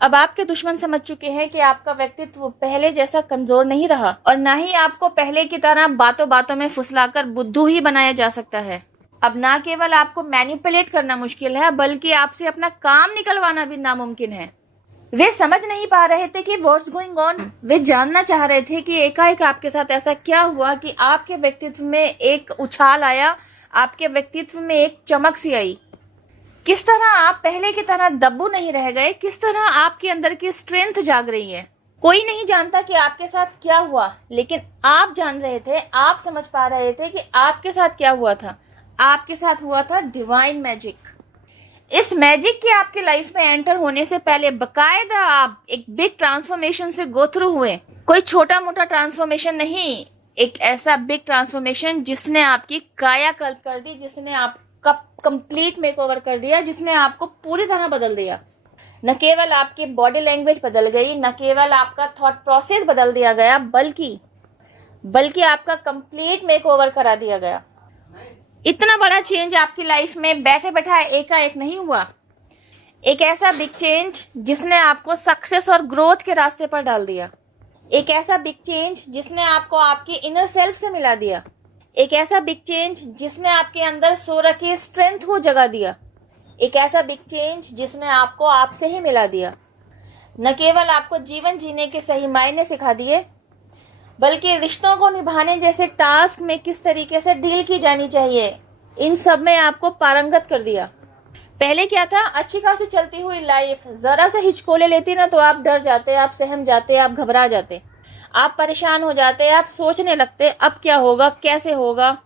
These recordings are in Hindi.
अब आपके दुश्मन समझ चुके हैं कि आपका व्यक्तित्व पहले जैसा कमजोर नहीं रहा और ना ही आपको पहले की तरह बातों बातों में फुसलाकर बुद्धू ही बनाया जा सकता है। अब ना केवल आपको मैनिपुलेट करना मुश्किल है, बल्कि आपसे अपना काम निकलवाना भी नामुमकिन है। वे समझ नहीं पा रहे थे कि व्हाट्स गोइंग ऑन। वे जानना चाह रहे थे कि एकाएक आपके साथ ऐसा क्या हुआ कि आपके व्यक्तित्व में एक उछाल आया, आपके व्यक्तित्व में एक चमक सी आई। किस तरह आप पहले की तरह दब्बू नहीं रह गए, किस तरह आपके अंदर की स्ट्रेंथ जाग रही है। कोई नहीं जानता कि आपके साथ क्या हुआ, लेकिन आप जान रहे थे, आप समझ पा रहे थे कि आपके साथ क्या हुआ था। आपके साथ हुआ था डिवाइन मैजिक। इस मैजिक के आपके लाइफ में एंटर होने से पहले बकायदा आप एक बिग ट्रांसफॉर्मेशन से गो थ्रू हुए। कोई छोटा मोटा ट्रांसफॉर्मेशन नहीं, एक ऐसा बिग ट्रांसफॉर्मेशन जिसने आपकी कायाकल्प कर दी, जिसने आपका कंप्लीट मेकओवर कर दिया, जिसने आपको पूरी तरह बदल दिया। न केवल आपकी बॉडी लैंग्वेज बदल गई, न केवल आपका थॉट प्रोसेस बदल दिया गया, बल्कि आपका कंप्लीट मेकओवर करा दिया गया। इतना बड़ा चेंज आपकी लाइफ में बैठे बैठाए एकाएक नहीं हुआ। एक ऐसा बिग चेंज जिसने आपको सक्सेस और ग्रोथ के रास्ते पर डाल दिया। एक ऐसा बिग चेंज जिसने आपको आपके इनर सेल्फ से मिला दिया। एक ऐसा बिग चेंज जिसने आपके अंदर सो रखी स्ट्रेंथ को जगा दिया। एक ऐसा बिग चेंज जिसने आपको आपसे ही मिला दिया। न केवल आपको जीवन जीने के सही मायने सिखा दिए, बल्कि रिश्तों को निभाने जैसे टास्क में किस तरीके से डील की जानी चाहिए, इन सब में आपको पारंगत कर दिया। पहले क्या था, अच्छी खासी चलती हुई लाइफ जरा से हिचकोले लेती ना तो आप डर जाते, आप सहम जाते, आप घबरा जाते, आप परेशान हो जाते, आप सोचने लगते अब क्या होगा, कैसे होगा।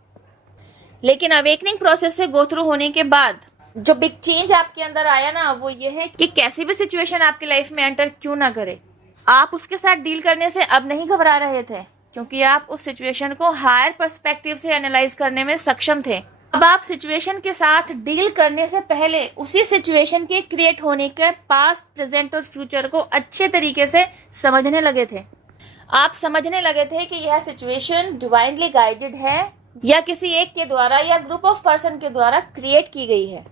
लेकिन अवेकनिंग प्रोसेस से गो थ्रू होने के बाद जो बिग चेंज आपके अंदर आया ना, वो ये है कि कैसी भी सिचुएशन आपकी लाइफ में एंटर क्यों ना करे, आप उसके साथ डील करने से अब नहीं घबरा रहे थे, क्योंकि आप उस सिचुएशन को हायर पर्सपेक्टिव से एनालाइज करने में सक्षम थे। अब आप सिचुएशन के साथ डील करने से पहले उसी सिचुएशन के क्रिएट होने के पास्ट, प्रेजेंट और फ्यूचर को अच्छे तरीके से समझने लगे थे। आप समझने लगे थे कि यह सिचुएशन डिवाइनली गाइडेड है या किसी एक के द्वारा या ग्रुप ऑफ पर्सन के द्वारा क्रिएट की गई है।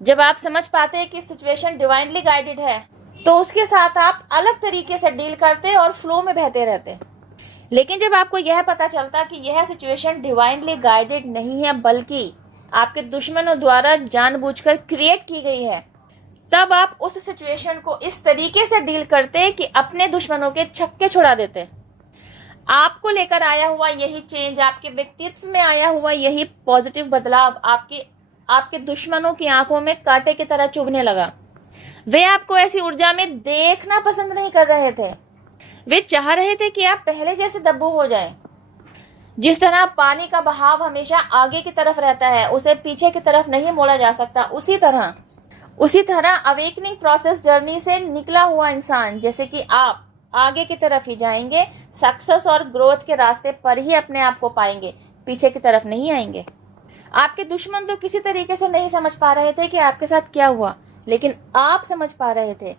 जब आप समझ पाते हैं कि सिचुएशन डिवाइनली गाइडेड है, तो उसके साथ आप अलग तरीके से डील करते और फ्लो में बहते रहते। लेकिन जब आपको यह पता चलता कि यह सिचुएशन डिवाइनली गाइडेड नहीं है, बल्कि आपके दुश्मनों द्वारा जानबूझकर क्रिएट की गई है, तब आप उस सिचुएशन को इस तरीके से डील करते कि अपने दुश्मनों के छक्के छुड़ा देते। आपको लेकर आया हुआ यही चेंज, आपके व्यक्तित्व में आया हुआ यही पॉजिटिव बदलाव आपके दुश्मनों की आंखों में कांटे की तरह चुभने लगा। वे आपको ऐसी ऊर्जा में देखना पसंद नहीं कर रहे थे। वे चाह रहे थे कि आप पहले जैसे दब्बू हो जाएं। जिस तरह पानी का बहाव हमेशा आगे की तरफ रहता है, उसे पीछे की तरफ नहीं मोड़ा जा सकता, उसी तरह अवेकनिंग प्रोसेस जर्नी से निकला हुआ इंसान, जैसे कि आप आगे की तरफ ही जाएंगे, सक्सेस और ग्रोथ के रास्ते पर ही अपने आप को पाएंगे, पीछे की तरफ नहीं आएंगे। आपके दुश्मन तो किसी तरीके से नहीं समझ पा रहे थे कि आपके साथ क्या हुआ, लेकिन आप समझ पा रहे थे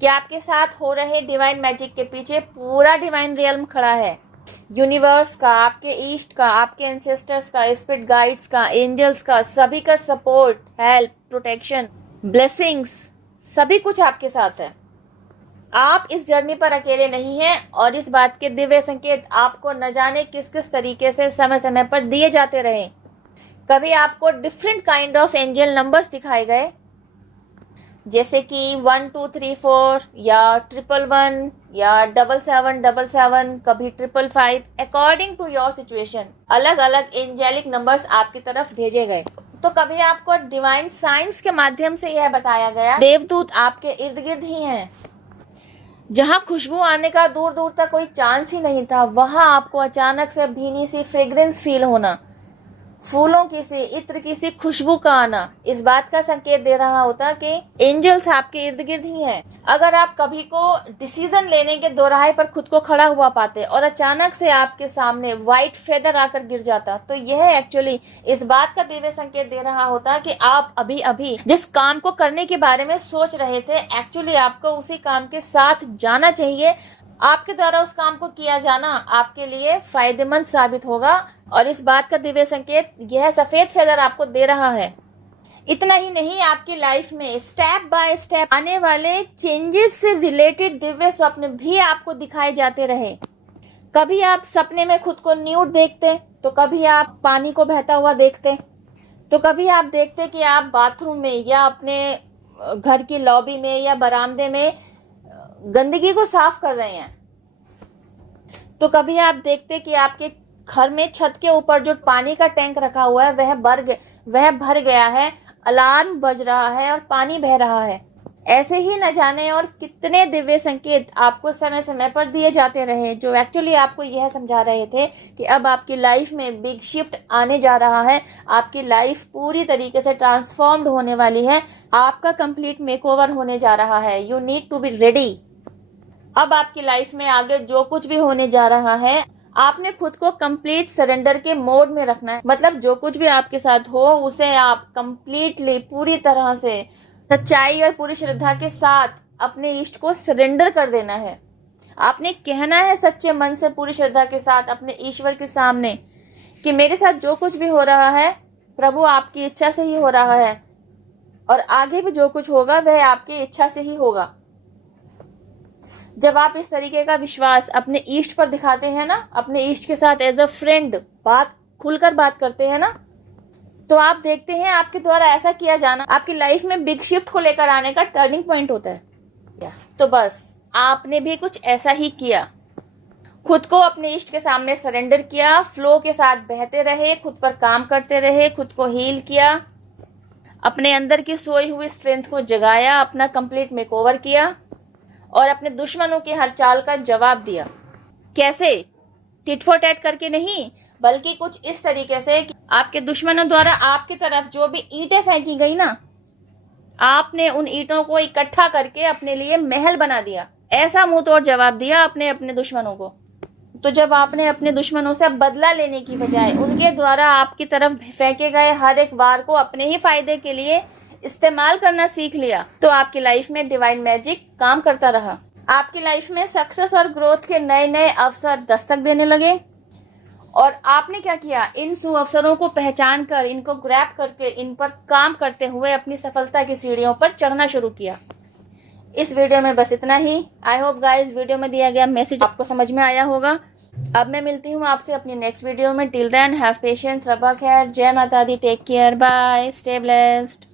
कि आपके साथ हो रहे डिवाइन मैजिक के पीछे पूरा डिवाइन रियल्म खड़ा है। यूनिवर्स का, आपके ईस्ट का, आपके एंसेस्टर्स का, स्पिरिट गाइड्स का, एंजल्स का, सभी का सपोर्ट, हेल्प, प्रोटेक्शन, ब्लेसिंग्स, सभी कुछ आपके साथ है। आप इस जर्नी पर अकेले नहीं हैं और इस बात के दिव्य संकेत आपको न जाने किस किस तरीके से समय समय पर दिए जाते रहे। कभी आपको different kind of angel numbers दिखाए गए, जैसे कि 1 2 3 4 या 111 या 7777, कभी 555, अकॉर्डिंग टू योर सिचुएशन अलग अलग एंजेलिक नंबर्स आपकी तरफ भेजे गए। तो कभी आपको डिवाइन साइंस के माध्यम से यह बताया गया देवदूत आपके इर्द गिर्द ही हैं। जहां खुशबू आने का दूर दूर तक कोई चांस ही नहीं था, वहां आपको अचानक से भीनी सी फ्रेग्रेंस फील होना, फूलों की सी, इत्र की सी खुशबू का आना, इस बात का संकेत दे रहा होता कि एंजल्स आपके इर्द गिर्द ही हैं। अगर आप कभी को डिसीजन लेने के दोराहे पर खुद को खड़ा हुआ पाते और अचानक से आपके सामने व्हाइट फेदर आकर गिर जाता, तो यह एक्चुअली इस बात का दिव्य संकेत दे रहा होता कि आप अभी अभी जिस काम को करने के बारे में सोच रहे थे, एक्चुअली आपको उसी काम के साथ जाना चाहिए। आपके द्वारा उस काम को किया जाना आपके लिए फायदेमंद साबित होगा और इस बात का दिव्य संकेत यह सफेद फेदर आपको दे रहा है। इतना ही नहीं, आपकी लाइफ में स्टेप बाय स्टेप आने वाले चेंजेस से रिलेटेड दिव्य स्वप्न भी आपको दिखाए जाते रहे। कभी आप सपने में खुद को न्यूड देखते, तो कभी आप पानी को बहता हुआ देखते, तो कभी आप देखते कि आप बाथरूम में या अपने घर की लॉबी में या बरामदे में गंदगी को साफ कर रहे हैं, तो कभी आप देखते कि आपके घर में छत के ऊपर जो पानी का टैंक रखा हुआ है वह भर गया है, अलार्म बज रहा है और पानी बह रहा है। ऐसे ही न जाने और कितने दिव्य संकेत आपको समय समय पर दिए जाते रहे, जो एक्चुअली आपको यह समझा रहे थे कि अब आपकी लाइफ में बिग शिफ्ट आने जा रहा है, आपकी लाइफ पूरी तरीके से ट्रांसफॉर्म्ड होने वाली है, आपका कंप्लीट मेकओवर होने जा रहा है। You need to be ready. अब आपकी लाइफ में आगे जो कुछ भी होने जा रहा है, आपने खुद को कंप्लीट सरेंडर के मोड में रखना है। मतलब जो कुछ भी आपके साथ हो उसे आप कंप्लीटली पूरी तरह से सच्चाई और पूरी श्रद्धा के साथ अपने इष्ट को सरेंडर कर देना है। आपने कहना है सच्चे मन से पूरी श्रद्धा के साथ अपने ईश्वर के सामने कि मेरे साथ जो कुछ भी हो रहा है प्रभु आपकी इच्छा से ही हो रहा है, और आगे भी जो कुछ होगा वह आपकी इच्छा से ही होगा। जब आप इस तरीके का विश्वास अपने इष्ट पर दिखाते हैं ना, अपने इष्ट के साथ एज अ फ्रेंड खुलकर बात करते हैं ना, तो आप देखते हैं आपके द्वारा ऐसा किया जाना आपकी लाइफ में बिग शिफ्ट को लेकर आने का टर्निंग पॉइंट होता है। तो बस आपने भी कुछ ऐसा ही किया, खुद को अपने इष्ट के सामने सरेंडर किया, फ्लो के साथ बहते रहे, खुद पर काम करते रहे, खुद को हील किया, अपने अंदर की सोई हुई स्ट्रेंथ को जगाया, अपना कंप्लीट मेकओवर किया और अपने दुश्मनों की हर चाल का जवाब दिया। कैसे? टिट फॉर टैट करके नहीं, बल्कि कुछ इस तरीके से कि आपके दुश्मनों द्वारा आपकी तरफ जो भी ईंटें फेंकी गई ना, आपने उन ईंटों को इकट्ठा करके अपने लिए महल बना दिया। ऐसा मुंह तोड़ जवाब दिया आपने अपने दुश्मनों को। तो जब आपने अपने दुश्मनों से बदला लेने की बजाय उनके द्वारा आपकी तरफ फेंके गए हर एक वार को अपने ही फायदे के लिए इस्तेमाल करना सीख लिया, तो आपकी लाइफ में डिवाइन मैजिक काम करता रहा। आपकी लाइफ में सक्सेस और ग्रोथ के नए नए अवसर दस्तक देने लगे, और आपने क्या किया, इन सुअवसरों को पहचान कर, इनको ग्रैब करके, इन पर काम करते हुए अपनी सफलता की सीढ़ियों पर चढ़ना शुरू किया। इस वीडियो में बस इतना ही। आई होप गाइस वीडियो में दिया गया मैसेज आपको समझ में आया होगा। अब मैं मिलती हूँ आपसे अपनी नेक्स्ट वीडियो में। टिल देन हैव पेशेंस, रब खैर, जय माता दी, take care, bye, stay blessed.